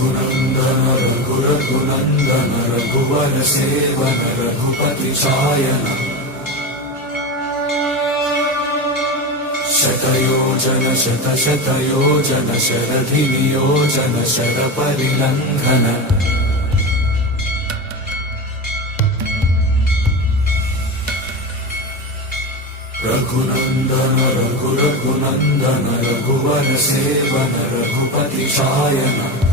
Raghunandan रघुरघुनन्दन Raghubar seven Raghupati Shayan शतयोजन शतशतयोजन शरधिनियोजन शरपरिलङ्घन Raghunandan रघुरघुनन्दन Raghubar seven Raghupati Shayan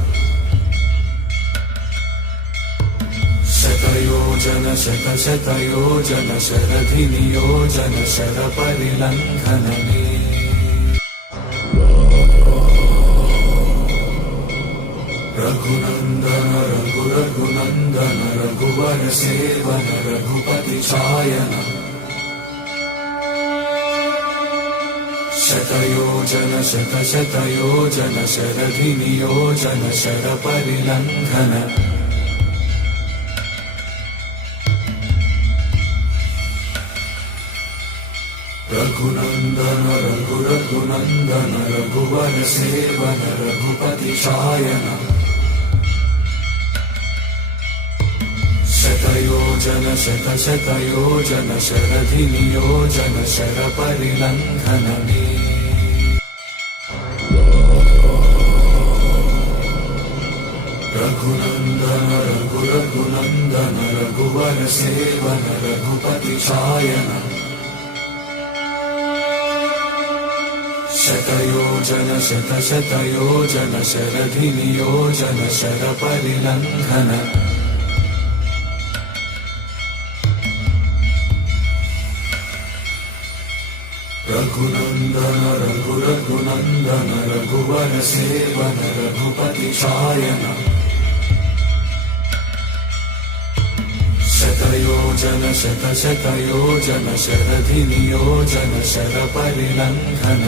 शतयोजन शतशतयोजन शरधिनियोजन शरपरिलङ्घन Raghunandan रघुरघुनन्दन Raghubar seven Raghupati Shayan शतयोजन शतशतयोजन शरधिनियोजन शरपरिलङ्घन Raghunandan रघुरघुनन्दन Raghubar seven Raghupati Shayan शतयोजन शतशतयोजन शरधिनियोजन शरपरिलङ्घन Raghunandan रघुरघुनन्दन Raghubar seven Raghupati Shayan शतयोजन शतशतयोजन शरधिनियोजन शरपरिलङ्घन Raghunandan रघुरघुनन्दन Raghubar seven Raghupati Shayan शतयोजन शतशतयोजन शरधिनियोजन शरपरिलङ्घन